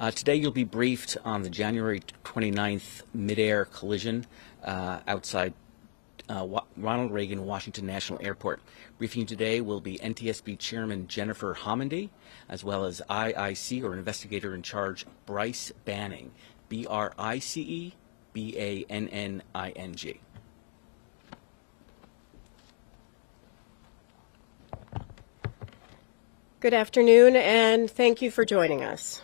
Today you'll be briefed on the January 29th mid-air collision outside Ronald Reagan Washington National Airport. Briefing today will be NTSB Chairman Jennifer Homendy, as well as IIC, or Investigator in Charge, Bryce Banning, B-R-I-C-E, B-A-N-N-I-N-G. Good afternoon, and thank you for joining us.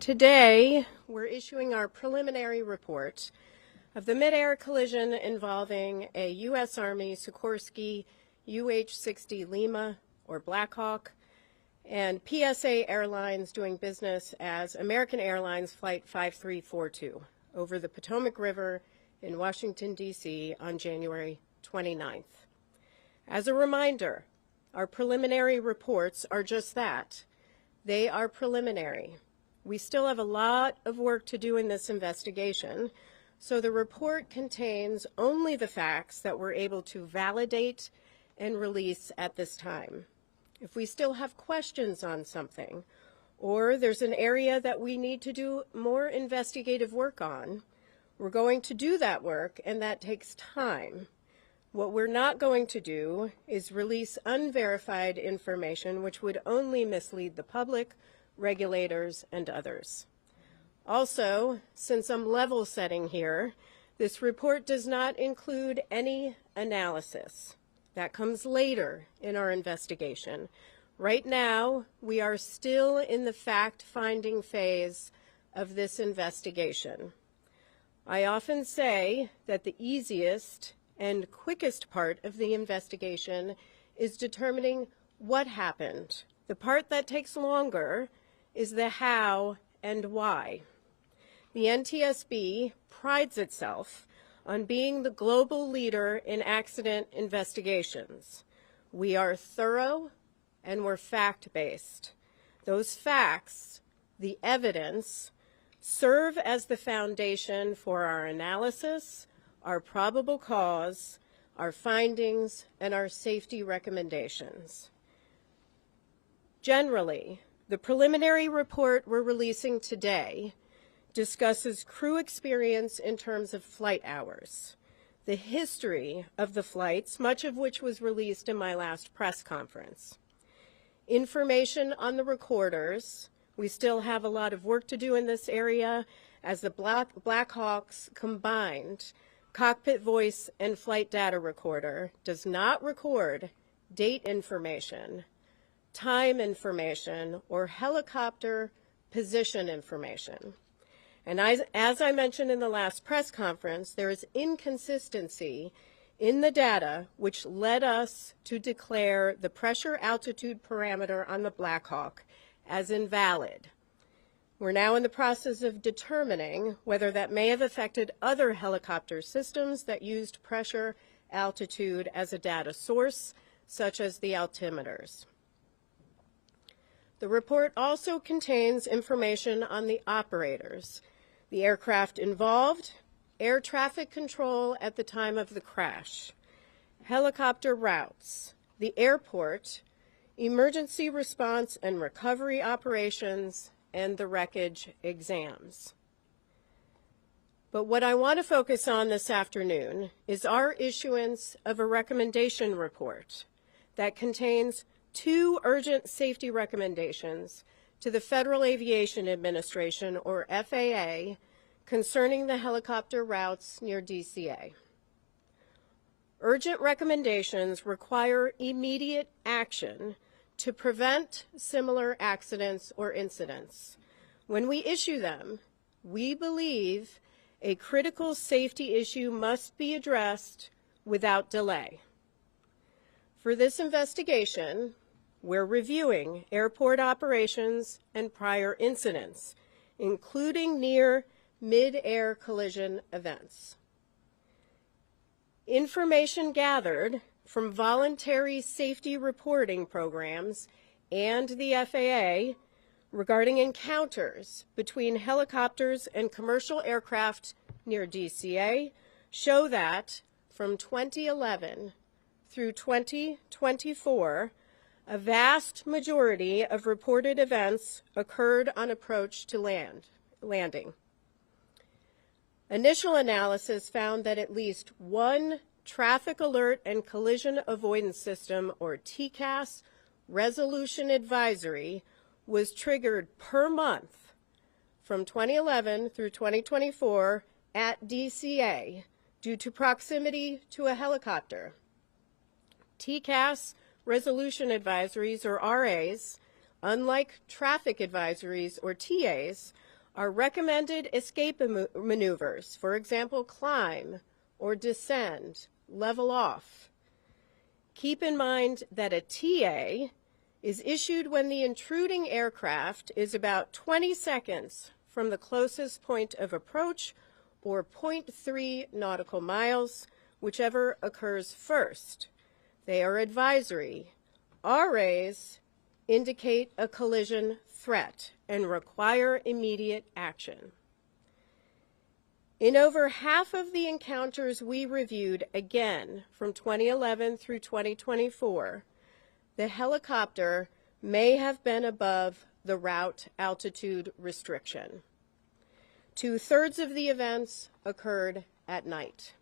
Today, we're issuing our preliminary report of the mid-air collision involving a U.S. Army Sikorsky UH-60 Lima, or Black Hawk, and PSA Airlines doing business as American Airlines Flight 5342 over the Potomac River in Washington, D.C. on January 29th. As a reminder, our preliminary reports are just that. They are preliminary. We still have a lot of work to do in this investigation, so the report contains only the facts that we're able to validate and release at this time. If we still have questions on something, or there's an area that we need to do more investigative work on, we're going to do that work, and that takes time. What we're not going to do is release unverified information which would only mislead the public, regulators, and others. Also, since I'm level setting here, this report does not include any analysis. That comes later in our investigation. Right now, we are still in the fact-finding phase of this investigation. I often say that the easiest and quickest part of the investigation is determining what happened. The part that takes longer is the how and why. The NTSB prides itself on being the global leader in accident investigations. We are thorough and we're fact-based. Those facts, the evidence, serve as the foundation for our analysis, our probable cause, our findings, and our safety recommendations. Generally, the preliminary report we're releasing today discusses crew experience in terms of flight hours, the history of the flights, much of which was released in my last press conference, information on the recorders. We still have a lot of work to do in this area as the Black Hawks combined cockpit voice and flight data recorder does not record date information, time information, or helicopter position information. And as I mentioned in the last press conference, there is inconsistency in the data which led us to declare the pressure altitude parameter on the Black Hawk as invalid. We're now in the process of determining whether that may have affected other helicopter systems that used pressure altitude as a data source, such as the altimeters. The report also contains information on the operators, the aircraft involved, air traffic control at the time of the crash, helicopter routes, the airport, emergency response and recovery operations, and the wreckage exams. But what I want to focus on this afternoon is our issuance of a recommendation report that contains 2 urgent safety recommendations to the Federal Aviation Administration, or FAA, concerning the helicopter routes near DCA. Urgent recommendations require immediate action to prevent similar accidents or incidents. When we issue them, we believe a critical safety issue must be addressed without delay. For this investigation, we're reviewing airport operations and prior incidents, including near mid-air collision events. Information gathered from voluntary safety reporting programs and the FAA regarding encounters between helicopters and commercial aircraft near DCA show that from 2011 through 2024, A vast majority of reported events occurred on approach to landing. Initial analysis found that at least one Traffic Alert and Collision Avoidance System, or TCAS, resolution advisory was triggered per month from 2011 through 2024 at DCA due to proximity to a helicopter. TCAS resolution advisories, or RAs, unlike traffic advisories, or TAs, are recommended escape maneuvers, for example, climb or descend, level off. Keep in mind that a TA is issued when the intruding aircraft is about 20 seconds from the closest point of approach, or 0.3 nautical miles, whichever occurs first. They are advisory. RAs indicate a collision threat and require immediate action. In over half of the encounters we reviewed, again from 2011 through 2024, the helicopter may have been above the route altitude restriction. 2/3 of the events occurred at night.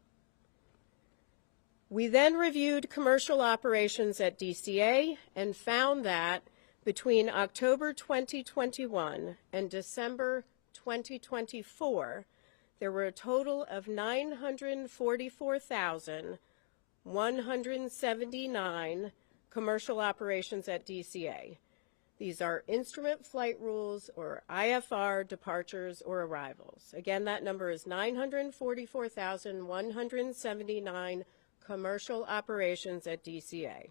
We then reviewed commercial operations at DCA and found that between October 2021 and December 2024, there were a total of 944,179 commercial operations at DCA. These are instrument flight rules, or IFR, departures or arrivals. Again, that number is 944,179 commercial operations at DCA.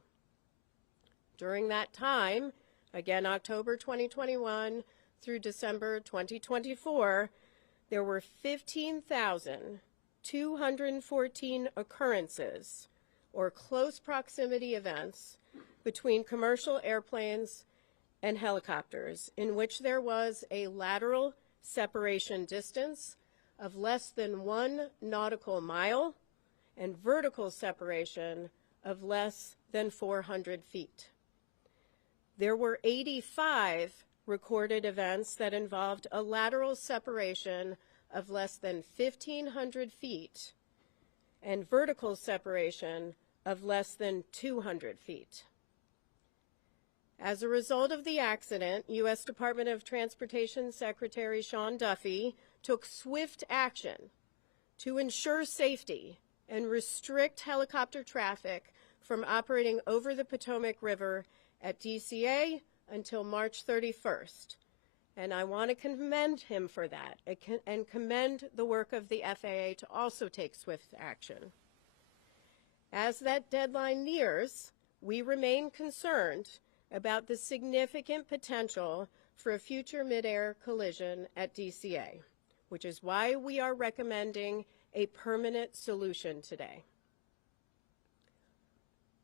During that time, again October 2021 through December 2024, there were 15,214 occurrences, or close proximity events, between commercial airplanes and helicopters, in which there was a lateral separation distance of less than 1 nautical mile and vertical separation of less than 400 feet. There were 85 recorded events that involved a lateral separation of less than 1,500 feet and vertical separation of less than 200 feet. As a result of the accident, U.S. Department of Transportation Secretary Sean Duffy took swift action to ensure safety and restrict helicopter traffic from operating over the Potomac River at DCA until March 31st. And I want to commend him for that and commend the work of the FAA to also take swift action. As that deadline nears, we remain concerned about the significant potential for a future mid-air collision at DCA, which is why we are recommending a permanent solution today.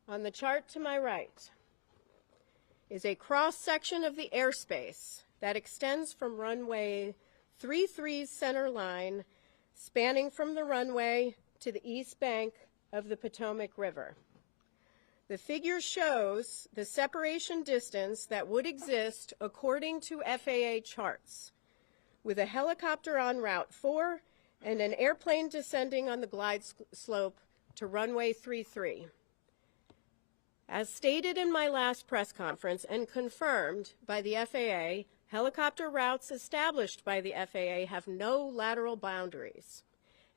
On the chart to my right is a cross-section of the airspace that extends from runway 33's center line, spanning from the runway to the east bank of the Potomac River. The figure shows the separation distance that would exist according to FAA charts, with a helicopter on Route 4 and an airplane descending on the glide slope to runway 33. As stated in my last press conference and confirmed by the FAA, helicopter routes established by the FAA have no lateral boundaries,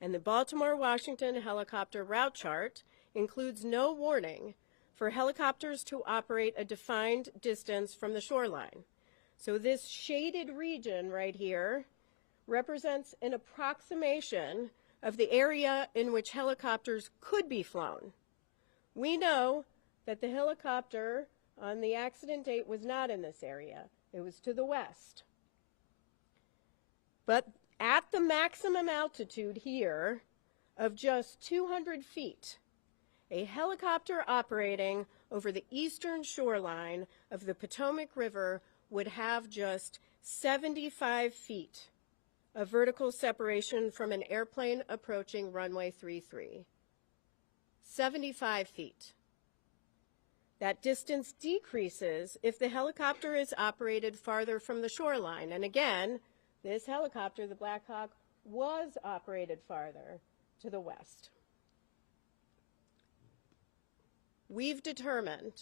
and the Baltimore-Washington helicopter route chart includes no warning for helicopters to operate a defined distance from the shoreline. So this shaded region right here represents an approximation of the area in which helicopters could be flown. We know that the helicopter on the accident date was not in this area. It was to the west. But at the maximum altitude here of just 200 feet, a helicopter operating over the eastern shoreline of the Potomac River would have just 75 feet of vertical separation from an airplane approaching runway 33. 75 feet. That distance decreases if the helicopter is operated farther from the shoreline. And again, this helicopter, the Black Hawk, was operated farther to the west. We've determined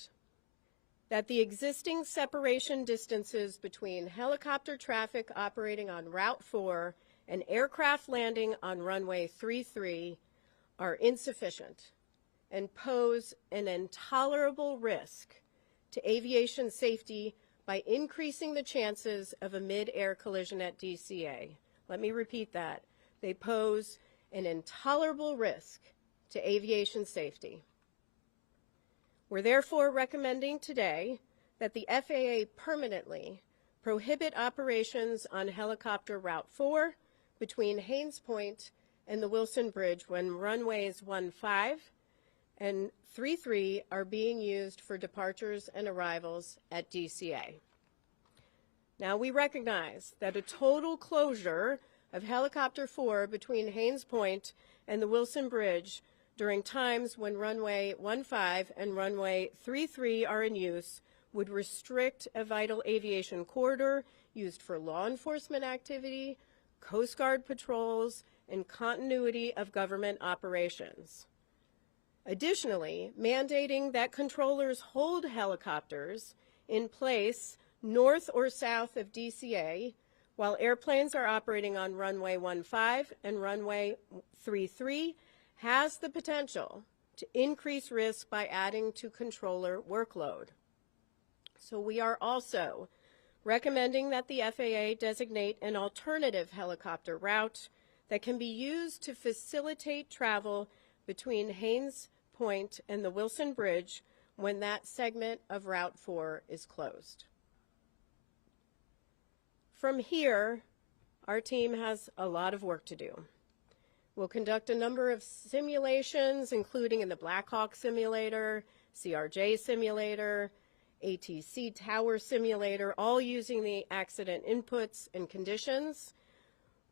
that the existing separation distances between helicopter traffic operating on Route 4 and aircraft landing on runway 33 are insufficient and pose an intolerable risk to aviation safety by increasing the chances of a mid-air collision at DCA. Let me repeat that. They pose an intolerable risk to aviation safety. We're therefore recommending today that the FAA permanently prohibit operations on helicopter Route 4 between Haines Point and the Wilson Bridge when runways 15 and 33 are being used for departures and arrivals at DCA. Now, we recognize that a total closure of helicopter 4 between Haines Point and the Wilson Bridge during times when runway 15 and runway 33 are in use would restrict a vital aviation corridor used for law enforcement activity, Coast Guard patrols, and continuity of government operations. Additionally, mandating that controllers hold helicopters in place north or south of DCA while airplanes are operating on runway 15 and runway 33 has the potential to increase risk by adding to controller workload. So we are also recommending that the FAA designate an alternative helicopter route that can be used to facilitate travel between Haines Point and the Wilson Bridge when that segment of Route 4 is closed. From here, our team has a lot of work to do. We'll conduct a number of simulations, including in the Black Hawk simulator, CRJ simulator, ATC tower simulator, all using the accident inputs and conditions.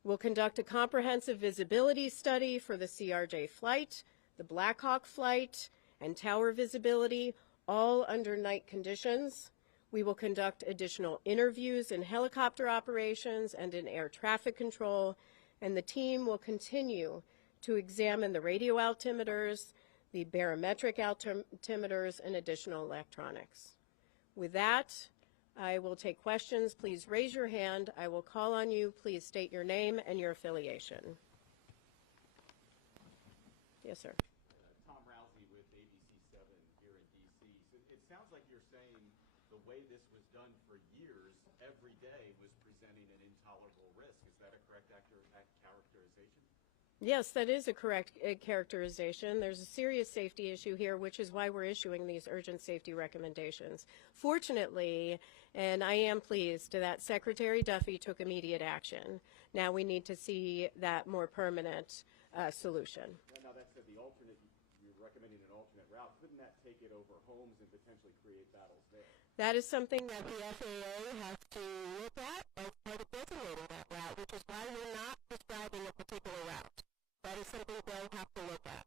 We'll conduct a comprehensive visibility study for the CRJ flight, the Black Hawk flight, and tower visibility, all under night conditions. We will conduct additional interviews in helicopter operations and in air traffic control, and the team will continue to examine the radio altimeters, the barometric altimeters, and additional electronics. With that, I will take questions. Please raise your hand. I will call on you. Please state your name and your affiliation. Yes, sir. Tom Rousey with ABC7 here in D.C. So it sounds like you're saying the way this was done for years, every day was presenting an intolerable risk. Is that a correct characterization? Yes, that is a correct characterization. There's a serious safety issue here, which is why we're issuing these urgent safety recommendations. Fortunately, and I am pleased that Secretary Duffy took immediate action. Now we need to see that more permanent solution. Well, now that's the alternate, you're recommending an alternate route. Couldn't that take it over homes and potentially create battles there? That is something that the FAA has to look at as part of designating that route, which is why we're not prescribing a particular route. That is something they'll have to look at.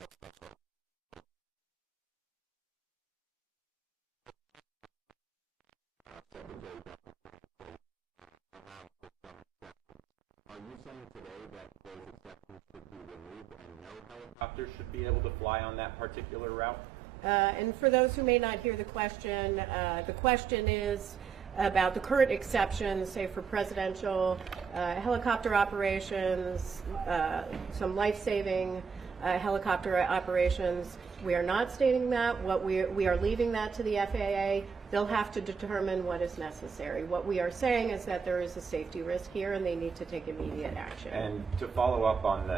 Next question. Are you saying today that those exceptions should be removed and no helicopters should be able to fly on that particular route? And for those who may not hear the question is about the current exceptions, say for presidential helicopter operations, some life-saving helicopter operations. We are not stating that. What we are leaving that to the FAA. They'll have to determine what is necessary. What we are saying is that there is a safety risk here and they need to take immediate action. And to follow up on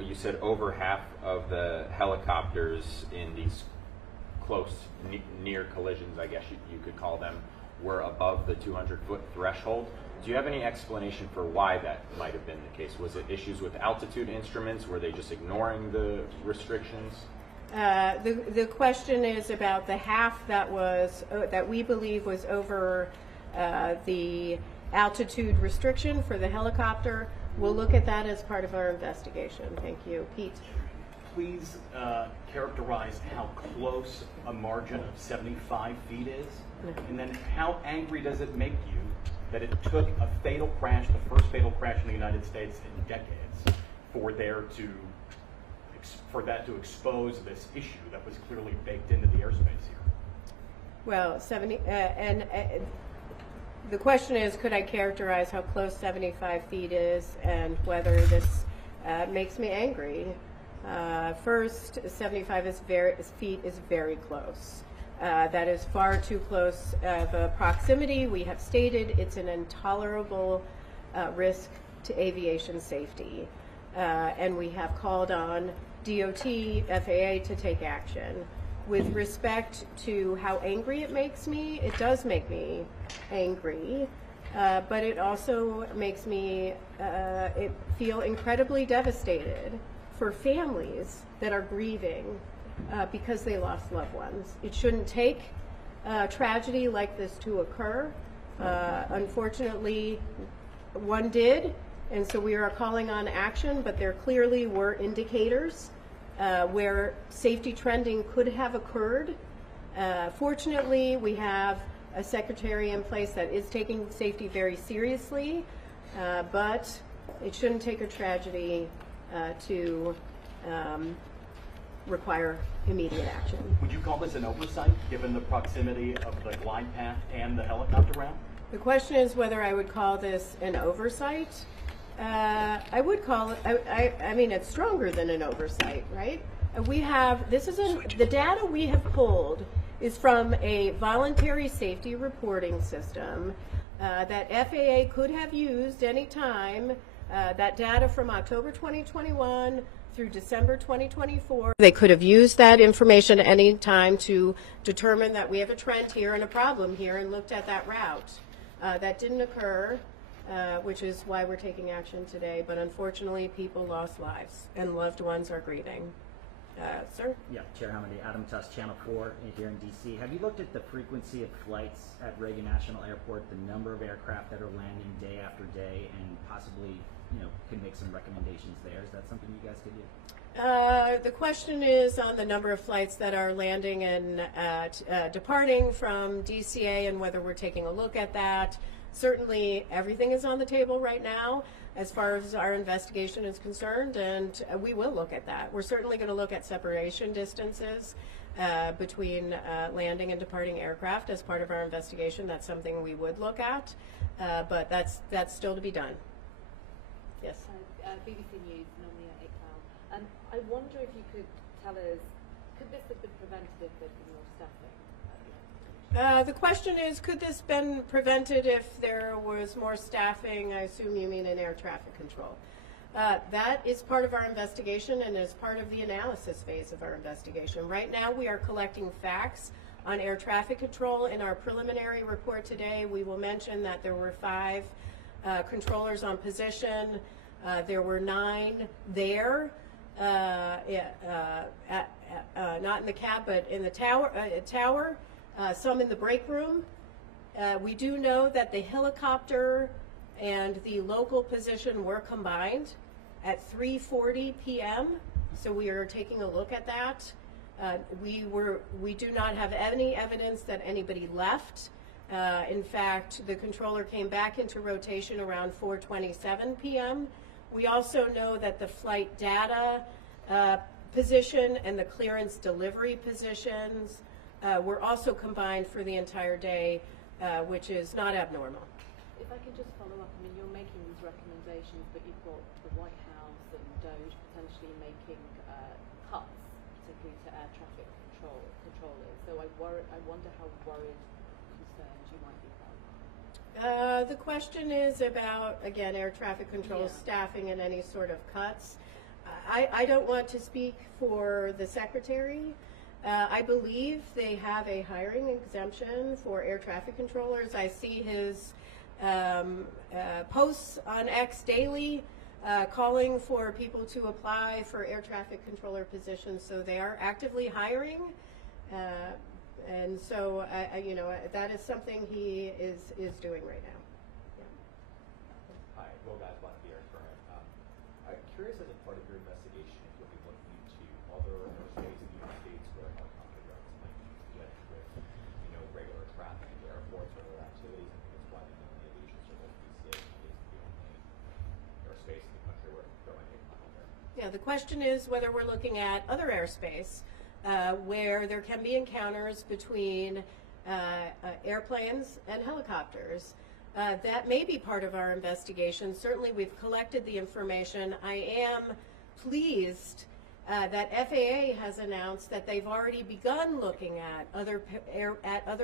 you said over half of the helicopters in these close, near collisions, I guess you could call them, were above the 200-foot threshold. Do you have any explanation for why that might have been the case? Was it issues with altitude instruments? Were they just ignoring the restrictions? The question is about the half that we believe was over the altitude restriction for the helicopter. We'll look at that as part of our investigation. Thank you. Pete. please characterize how close a margin of 75 feet is? And then how angry does it make you that it took a fatal crash, the first fatal crash in the United States in decades, for that to expose this issue that was clearly baked into the airspace here? Well, the question is, could I characterize how close 75 feet is and whether this makes me angry? First, 75 feet is very close. That is far too close of a proximity. We have stated it's an intolerable risk to aviation safety. And we have called on DOT, FAA to take action. With respect to how angry it makes me, it does make me angry, but it also makes me feel incredibly devastated for families that are grieving because they lost loved ones. It shouldn't take a tragedy like this to occur. Unfortunately, one did, and so we are calling on action, but there clearly were indicators where safety trending could have occurred. Fortunately, we have a secretary in place that is taking safety very seriously, but it shouldn't take a tragedy to require immediate action. Would you call this an oversight, given the proximity of the glide path and the helicopter ramp? The question is whether I would call this an oversight. I would call it, I mean, it's stronger than an oversight, right? The data we have pulled is from a voluntary safety reporting system that FAA could have used any time. That data from October 2021 through December 2024. They could have used that information at any time to determine that we have a trend here and a problem here and looked at that route. That didn't occur, which is why we're taking action today. But unfortunately, people lost lives and loved ones are grieving. Sir? Yeah, Chair Hamady, Adam Tuss, Channel 4 here in D.C. Have you looked at the frequency of flights at Reagan National Airport, the number of aircraft that are landing day after day, and possibly, could make some recommendations there? Is that something you guys could do? The question is on the number of flights that are landing and departing from DCA and whether we're taking a look at that. Certainly everything is on the table right now as far as our investigation is concerned, and we will look at that. We're certainly going to look at separation distances between landing and departing aircraft as part of our investigation. That's something we would look at, but that's still to be done. Yes. BBC News, Nomia Iqbal. I wonder if you could tell us, could this have been prevented if there'd been more staffing? The question is, could this been prevented if there was more staffing? I assume you mean in air traffic control. That is part of our investigation and is part of the analysis phase of our investigation. Right now we are collecting facts on air traffic control. In our preliminary report today, we will mention that there were 5 controllers on position. There were 9 there, not in the cab, but in the tower. Some in the break room. We do know that the helicopter and the local position were combined at 3:40 p.m. So we are taking a look at that. We do not have any evidence that anybody left. In fact, the controller came back into rotation around 4:27 p.m. We also know that the flight data position and the clearance delivery positions were also combined for the entire day, which is not abnormal. If I can just follow up, I mean, you're making these recommendations, but you've got the White House and DOJ potentially making cuts, particularly to air traffic controllers. So I wonder how worried, concerned you might be about that. The question is about, again, air traffic control staffing and any sort of cuts. I don't want to speak for the Secretary. I believe they have a hiring exemption for air traffic controllers. I see his posts on X daily calling for people to apply for air traffic controller positions. So they are actively hiring. And so, that is something he is doing right now. Hi, Will Guys, Black Beer. I'm curious, as a part of your investigation, if you'll be looking into Yeah, the question is whether we're looking at other airspace where there can be encounters between airplanes and helicopters. That may be part of our investigation. Certainly, we've collected the information. I am pleased that FAA has announced that they've already begun looking at other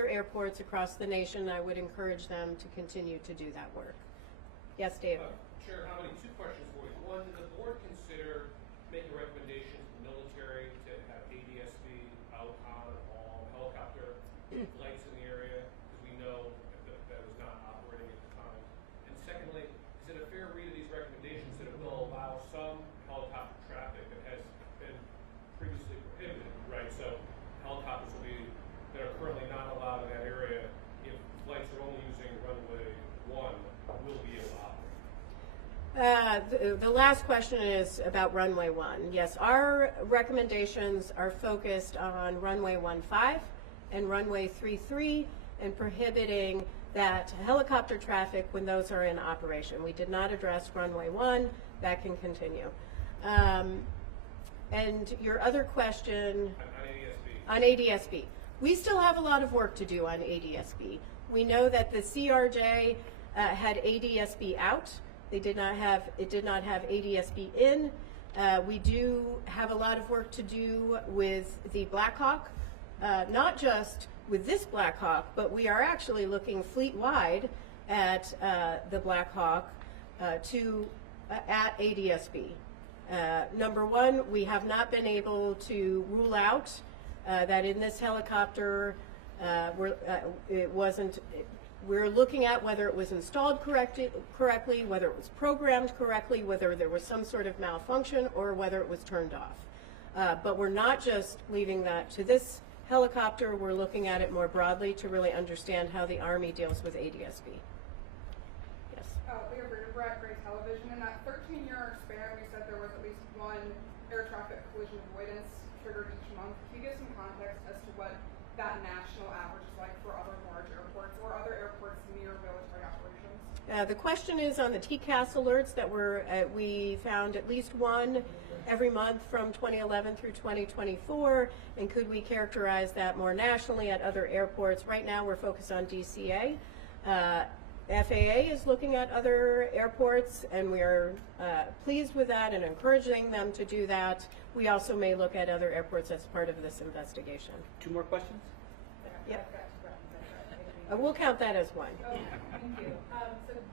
airports across the nation. I would encourage them to continue to do that work. Yes, David. Chair Hamady, two questions for you. One, did the board consider making recommendations to the military to have ADSB out on all helicopter flights in the area? Because we know that was not operating at the time. And secondly, is it a fair read of these recommendations that it will allow some helicopter traffic that has been previously prohibited, right? So helicopters that are currently not allowed in that area, if flights are only using runway 1, will be able to operate? The last question is about runway 1. Yes, our recommendations are focused on runway 15 and runway 33 and prohibiting that helicopter traffic when those are in operation. We did not address runway 1. That can continue. And your other question on ADSB. We still have a lot of work to do on ADSB. We know that the CRJ had ADSB out. It did not have ADSB in. We do have a lot of work to do with the Black Hawk, not just with this Black Hawk, but we are actually looking fleet-wide at the Black Hawk at ADSB. Number one, we have not been able to rule out that in this helicopter we're looking at whether it was installed correctly, whether it was programmed correctly, whether there was some sort of malfunction, or whether it was turned off. But we're not just leaving that to this helicopter. We're looking at it more broadly to really understand how the Army deals with ADSB. Yes? We are Brett Gray Television. In that 13-year span, we said there was at least one air traffic collision avoidance triggered each month. Can you give some context as to what that national average is like for other large airports or other airports near military operations? The question is on the TCAS alerts that we found at least one every month from 2011 through 2024, and could we characterize that more nationally at other airports? Right now we're focused on DCA. FAA is looking at other airports, and we are pleased with that and encouraging them to do that. We also may look at other airports as part of this investigation. Two more questions? Yep. We'll count that as one. Oh, thank you. So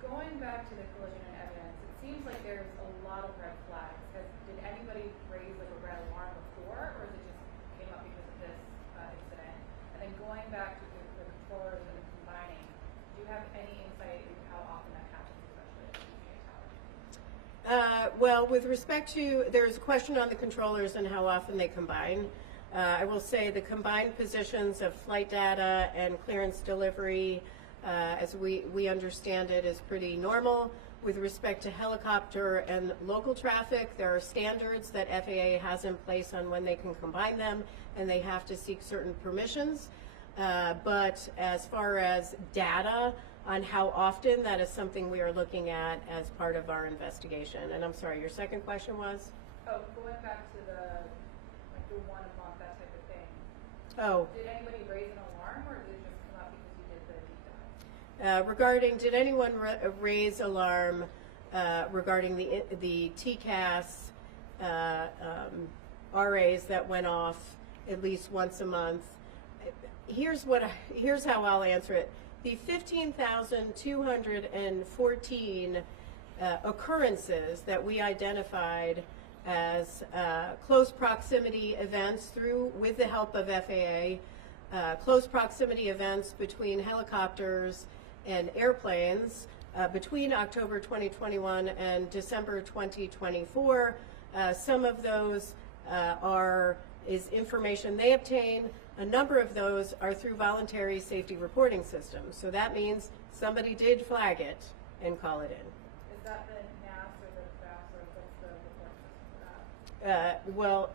going back to the collision and evidence, it seems like there's a lot of red flags. Did anybody raise like a red alarm before, or is it just came up because of this incident? And then going back to the controllers and the combining, do you have any insight into how often that happens, especially at the DCA tower? Well, with respect to, there's a question on the controllers and how often they combine. I will say the combined positions of flight data and clearance delivery, as we understand it, is pretty normal. With respect to helicopter and local traffic, there are standards that FAA has in place on when they can combine them, and they have to seek certain permissions. But as far as data on how often, that is something we are looking at as part of our investigation. And I'm sorry, your second question was? Oh, going back to the 1 a month, that type of thing. Oh. Did anybody raise an alarm, or did it just come up because you did the deep dive? Regarding, did anyone raise alarm regarding the TCAS RAs that went off at least once a month? Here's how I'll answer it. The 15,214 occurrences that we identified as close proximity events with the help of FAA, close proximity events between helicopters and airplanes between October 2021 and December 2024. Some of those is information they obtain. A number of those are through voluntary safety reporting systems. So that means somebody did flag it and call it in. Is that the NAS or the FAS, or what's the reporting system for that? Well,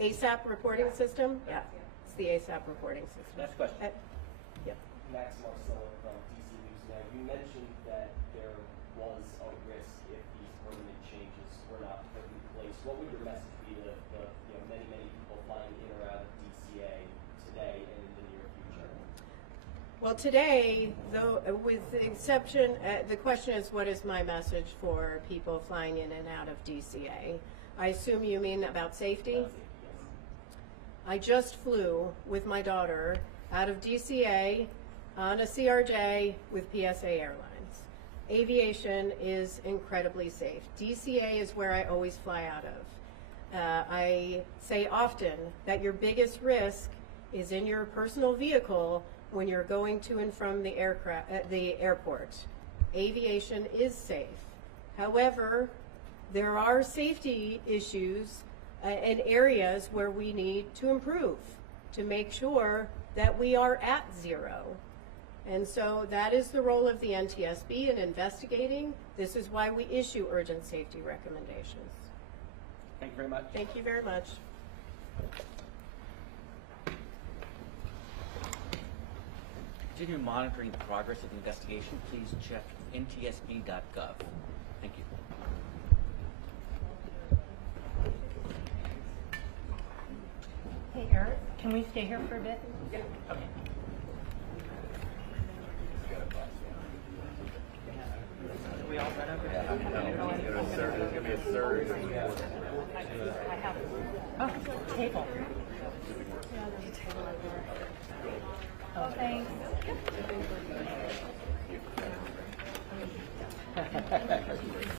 ASAP reporting system? Yeah, it's the ASAP reporting system. Next question. Yep. Max Marcella from DC News Now. You mentioned that there was a risk if these permanent changes were not put in place. What would Well, today, though, with the exception, the question is, what is my message for people flying in and out of DCA? I assume you mean about safety? I just flew with my daughter out of DCA on a CRJ with PSA Airlines. Aviation is incredibly safe. DCA is where I always fly out of. I say often that your biggest risk is in your personal vehicle when you're going to and from the airport. Aviation is safe. However, there are safety issues and areas where we need to improve to make sure that we are at zero. And so that is the role of the NTSB in investigating. This is why we issue urgent safety recommendations. Thank you very much. Thank you very much. Continue monitoring the progress of the investigation, please check ntsb.gov. Thank you. Hey, Eric, can we stay here for a bit? Yeah. Okay. We all set up? I have. Oh, table. Yeah, there's a table over there. Oh, thanks.